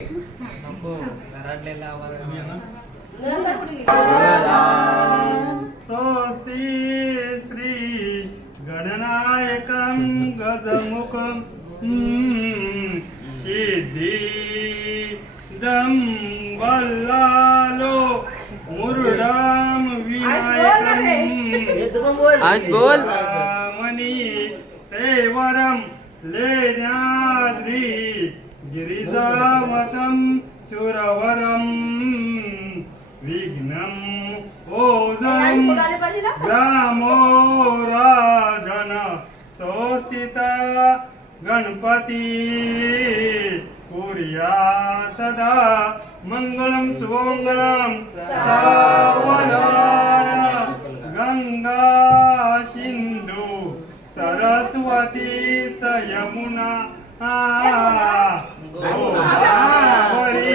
नको घरातलेला आवाज स्वस्ति श्री गणनायकं गजमुखं सिद्धिदं वल्लालो मुरुडाम विनायकं मणि तेवरं लेण्याद्रि गिरिजामतं सुरवरं विघ्नं ओदं ग्रामो राजन सोस्तिता गणपति कुर्या सदा मंगलम शुभमंगलम सावधान गंगा सिंधु सरस्वती च यमुना गोदावरी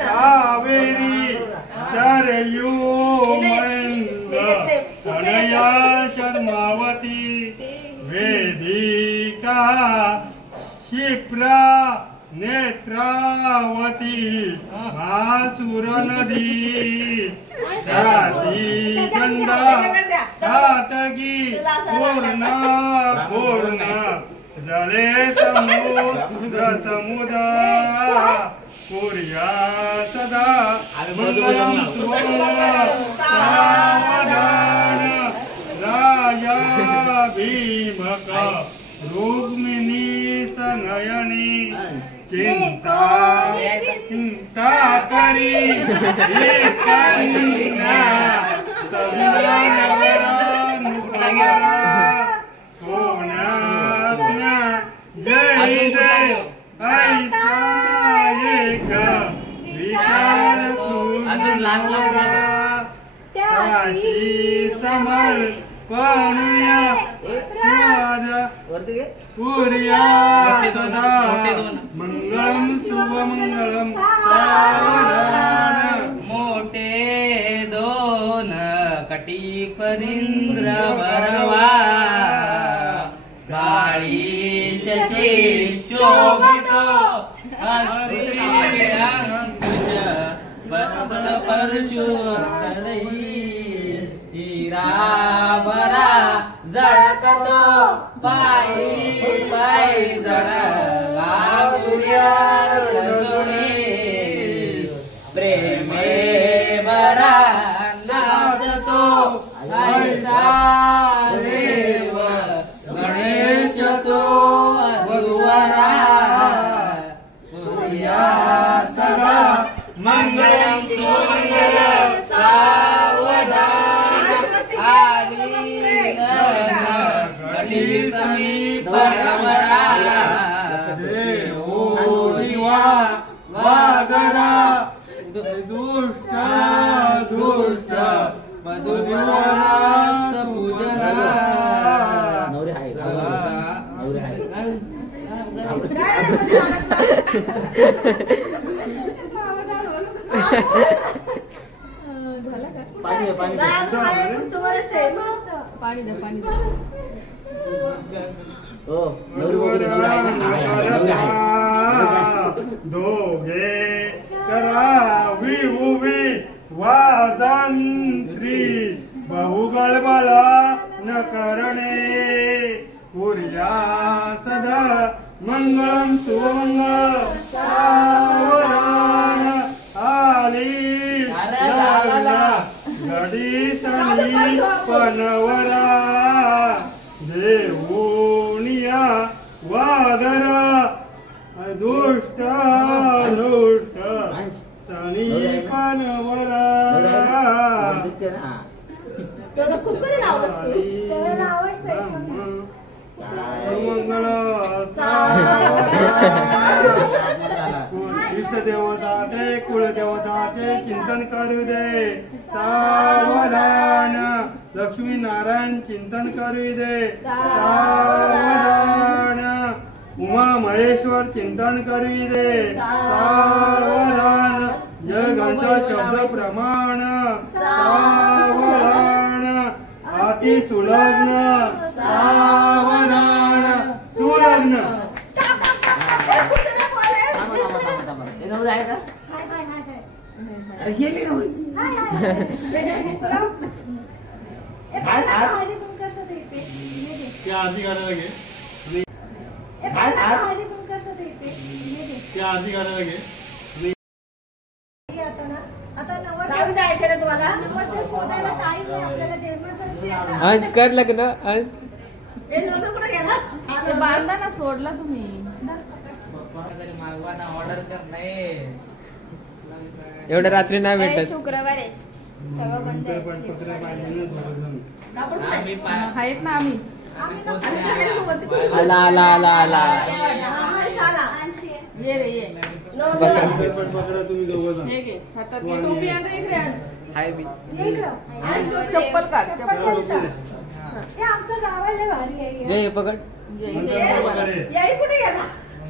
कावेरी सरयू तनया शर्मावती वेदिका क्षिप्रा नेत्रावती मासुर नदी साती गंगा तातगी पूर्णा पूर्ण जले समुद्र समुद्र कुर्या सदा मंगलम सावधान राजा भीमका रुक्मिणी तनयनी चिंता चिंता करी कन्या सगुणा नवरा नुकरा सोन्या जय देव ऐसा एक विचार तुझा त्याशी समर्पणया पुर्या सदा मंगलम शुभमंगलम मोठे दोन कटी फरींद्र बरवा काळी शशी शोभित हस्ती अंकुश बसत परशु हिरा बरा जळकतो पायी पायी जळला सूर्यारुणी प्रेमे बरा नाचतो ऐसा देव गणेश तो वधुवरा पुर्या सदा मंगलम सुमंगल सावधान देवो दिवा वादरा दुष्ट दुष्ट मधुवनास पूजना नवरे आहे नवरे आहे पाणी पाणी पाणी दे पाणी हो दोघे करावी उभी वाजंत्री बहुगळबळा न करणे पुर्या सदा मंगलम सुमंगल सावधान आली घडी सणी पनवरा देवोनिया वादरा दुष्ट दुष्ट सणी पनवरा मंगल इष्टदेवताचे कुलदेवताचे चिंतन करू दे सावधान लक्ष्मी नारायण चिंतन करू दे सावधान उमा महेश्वर चिंतन करू दे सावधान जय घंटा शब्द प्रमाण सावधान अति सुलग्न सावधान सुलग्न अरे गेली नवरी. त्या आधी करायला घे त्या आधी करायला घे आज कर लग्न आज बांधा ना सोडला तुम्ही तरी मागवा ना ऑर्डर कर नाही. एवढ्या रात्री नाही भेटत. शुक्रवार आहे सगळं बंद आहे. पत्र पाहिजे ना दोघंजण. आम्ही आहेत ना आम्ही आला आला आला आला ये रे ये बकरा पत्र तुम्ही दोघंजण. हे घे हातात घे. टोपी आण रे इकडे आण. हाय मी चप्पल काढ चप्पल ये हे पकड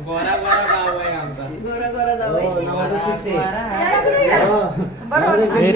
गोरा गोरा गाव आहे आमचा. गोरा गोरा जाऊ हो, नवरा fix आहे. बरोबर हे